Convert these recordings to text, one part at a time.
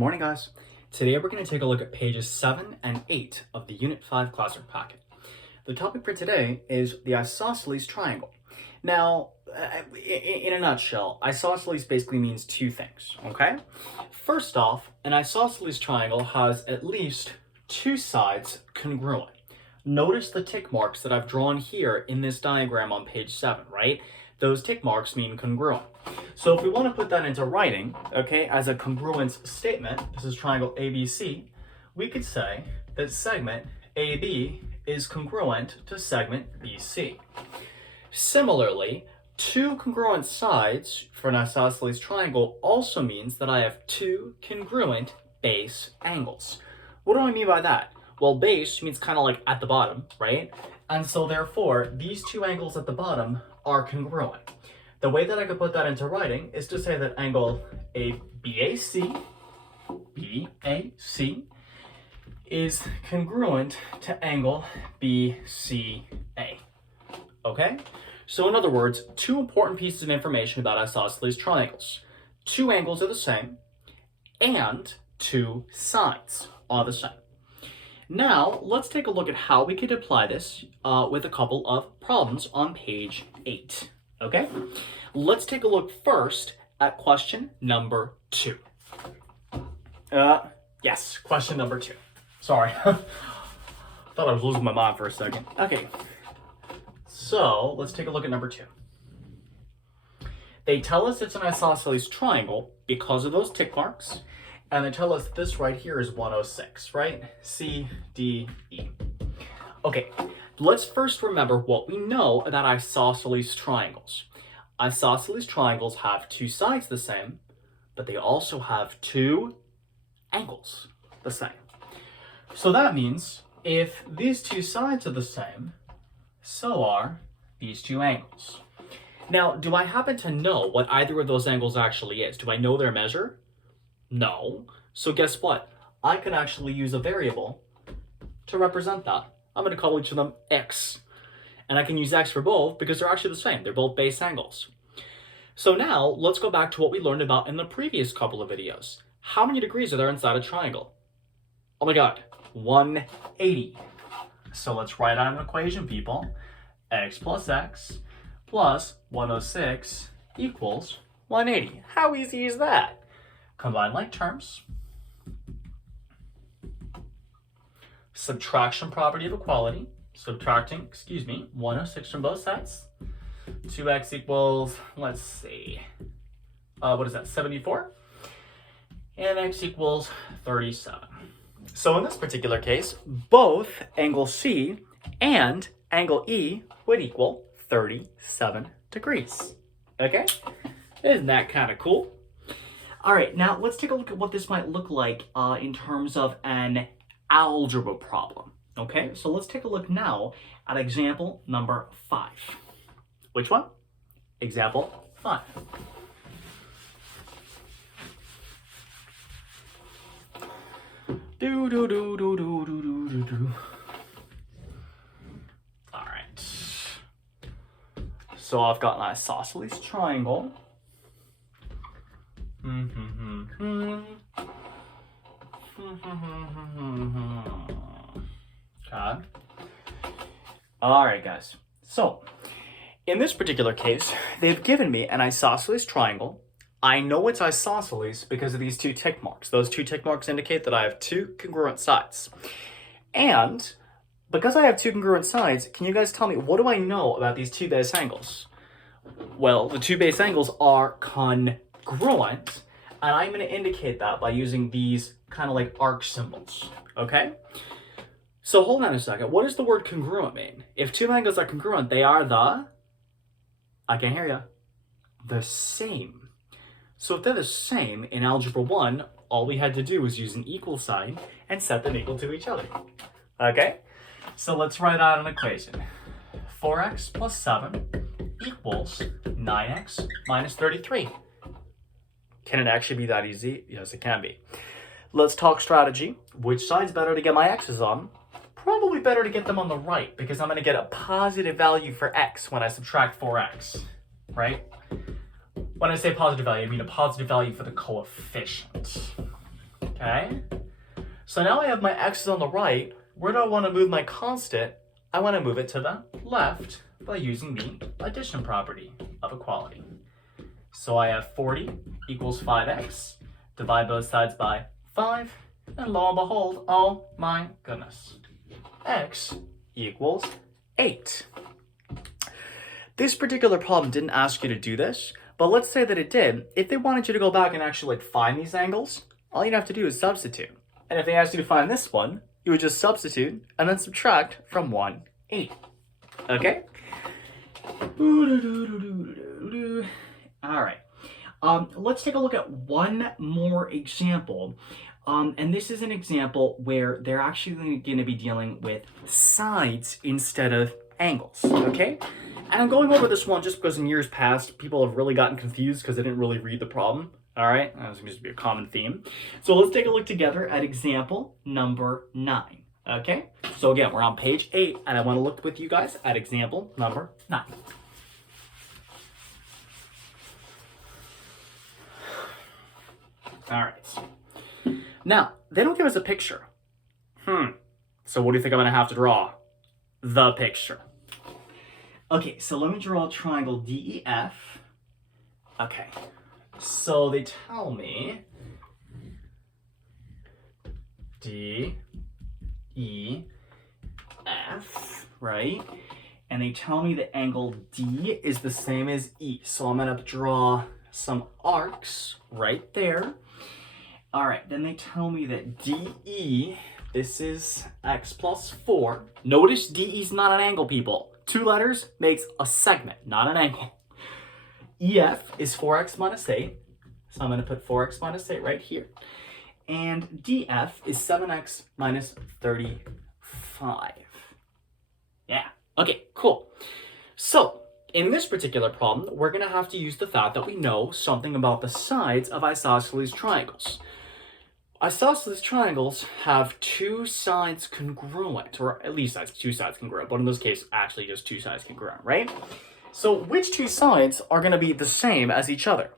Morning, guys. Today we're going to take a look at pages 7 and 8 of the Unit 5 Classwork packet. The topic for today is the Isosceles Triangle. Now, in a nutshell, isosceles basically means two things, okay? First off, an isosceles triangle has at least two sides congruent. Notice the tick marks that I've drawn here in this diagram on page 7, right? Those tick marks mean congruent. So if we want to put that into writing, okay, as a congruence statement, this is triangle ABC, we could say that segment AB is congruent to segment BC. Similarly, two congruent sides for an isosceles triangle also means that I have two congruent base angles. What do I mean by that? Well, base means kind of like at the bottom, right? And so therefore, these two angles at the bottom are congruent. The way that I could put that into writing is to say that angle BAC is congruent to angle BCA. Okay? So in other words, two important pieces of information about isosceles triangles. Two angles are the same, and two sides are the same. Now, let's take a look at how we could apply this with a couple of problems on page 8. Okay? Let's take a look first at question number 2. Yes, question number 2. Sorry. Thought I was losing my mind for a second. Okay. So, let's take a look at number 2. They tell us it's an isosceles triangle because of those tick marks. And they tell us this right here is 106, right? C, D, E. Okay, let's first remember what we know about isosceles triangles. Isosceles triangles have two sides the same, but they also have two angles the same. So that means if these two sides are the same, so are these two angles. Now, do I happen to know what either of those angles actually is? Do I know their measure? No. So guess what? I can actually use a variable to represent that. I'm going to call each of them x. And I can use x for both because they're actually the same. They're both base angles. So now, let's go back to what we learned about in the previous couple of videos. How many degrees are there inside a triangle? Oh my god, 180. So let's write out an equation, people. X plus 106 equals 180. How easy is that? Combine like terms. Subtraction property of equality. Subtracting, 106 from both sides. 2x equals, let's see, what is that, 74? And x equals 37. So in this particular case, both angle C and angle E would equal 37 degrees. Okay? Isn't that kind of cool? All right, now let's take a look at what this might look like in terms of an algebra problem. Okay, so let's take a look now at example number 5. Which one? Example 5. All right. So I've got an isosceles triangle. God. All right, guys. So, in this particular case, they've given me an isosceles triangle. I know it's isosceles because of these two tick marks. Those two tick marks indicate that I have two congruent sides. And because I have two congruent sides, can you guys tell me, what do I know about these two base angles? Well, the two base angles are congruent, and I'm going to indicate that by using these kind of like arc symbols, okay? So hold on a second. What does the word congruent mean? If two angles are congruent, they are I can't hear you, the same. So if they're the same in Algebra 1, all we had to do was use an equal sign and set them equal to each other, okay? So let's write out an equation. 4x plus 7 equals 9x minus 33. Can it actually be that easy? Yes, it can be. Let's talk strategy. Which side's better to get my x's on? Probably better to get them on the right because I'm going to get a positive value for x when I subtract 4x, right? When I say positive value, I mean a positive value for the coefficient. Okay? So now I have my x's on the right. Where do I want to move my constant? I want to move it to the left by using the addition property of equality. So I have 40 equals 5x. Divide both sides by 5. And lo and behold, oh my goodness, x equals 8. This particular problem didn't ask you to do this, but let's say that it did. If they wanted you to go back and actually find these angles, all you'd have to do is substitute. And if they asked you to find this one, you would just substitute and then subtract from 1, 8. Okay? All right. Let's take a look at one more example. And this is an example where they're actually going to be dealing with sides instead of angles, okay? And I'm going over this one just because in years past, people have really gotten confused because they didn't really read the problem, all right? That seems to be a common theme. So let's take a look together at example number 9, okay? So again, we're on page 8, and I want to look with you guys at example number 9. All right. Now, they don't give us a picture. So what do you think I'm going to have to draw? The picture. Okay, so let me draw a triangle DEF. Okay, so they tell me DEF, right? And they tell me the angle D is the same as E. So I'm going to draw some arcs right there. All right, then they tell me that DE, this is x plus 4. Notice DE is not an angle, people. 2 letters makes a segment, not an angle. EF is 4x minus 8. So I'm going to put 4x minus 8 right here. And DF is 7x minus 35. Yeah, okay, cool. So in this particular problem, we're going to have to use the fact that we know something about the sides of isosceles triangles. Isosceles triangles have 2 sides congruent, or at least that's 2 sides congruent, but in this case, actually just 2 sides congruent, right? So which 2 sides are going to be the same as each other?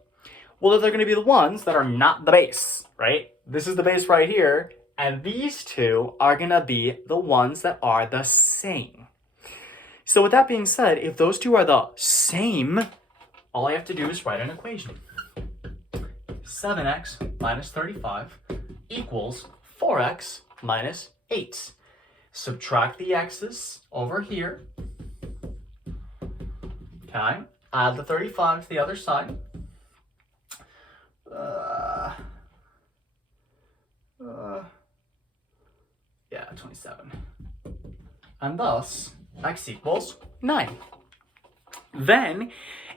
Well, they're going to be the ones that are not the base, right? This is the base right here, and these 2 are going to be the ones that are the same. So with that being said, if those 2 are the same, all I have to do is write an equation. 7x minus 35 equals 4x minus 8. Subtract the x's over here. Okay, add the 35 to the other side. Yeah, 27. And thus, x equals 9. Then,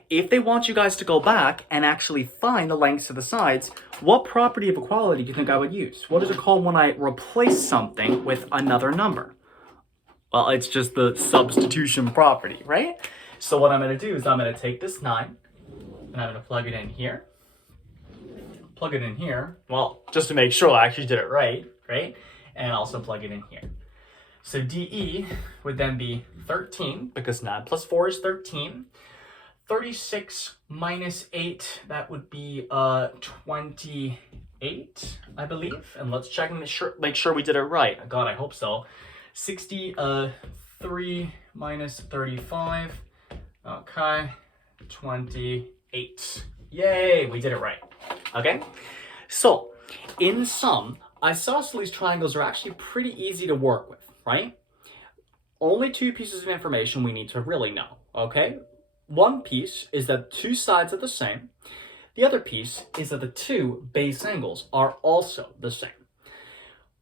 if they want you guys to go back and actually find the lengths of the sides, what property of equality do you think I would use? What is it called when I replace something with another number? Well, it's just the substitution property, right? So what I'm going to do is I'm going to take this 9, and I'm going to plug it in here. Plug it in here. Well, just to make sure I actually did it right? And also plug it in here. So DE would then be 13, because 9 plus 4 is 13. 36 minus 8, that would be 28, I believe. And let's check and make sure we did it right. God, I hope so. 63 minus 35. Okay, 28. Yay, we did it right. Okay, so in sum, isosceles triangles are actually pretty easy to work with, right? Only 2 pieces of information we need to really know, okay? One piece is that 2 sides are the same. The other piece is that the 2 base angles are also the same.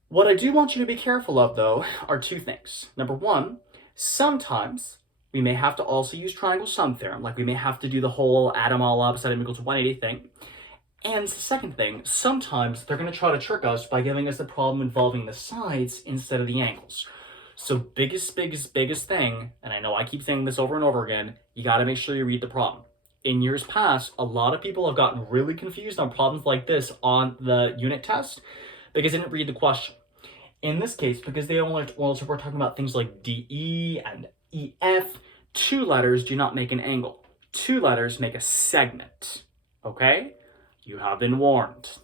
What I do want you to be careful of, though, are 2 things. Number 1, sometimes we may have to also use triangle sum theorem, like we may have to do the whole add them all up, set them equal to 180 thing. And the second thing, sometimes they're going to try to trick us by giving us the problem involving the sides instead of the angles. So biggest thing, and I know I keep saying this over and over again, you got to make sure you read the problem. In years past, a lot of people have gotten really confused on problems like this on the unit test because they didn't read the question. In this case, because they only, well, so we're talking about things like DE and EF, 2 letters do not make an angle. 2 letters make a segment, okay? You have been warned.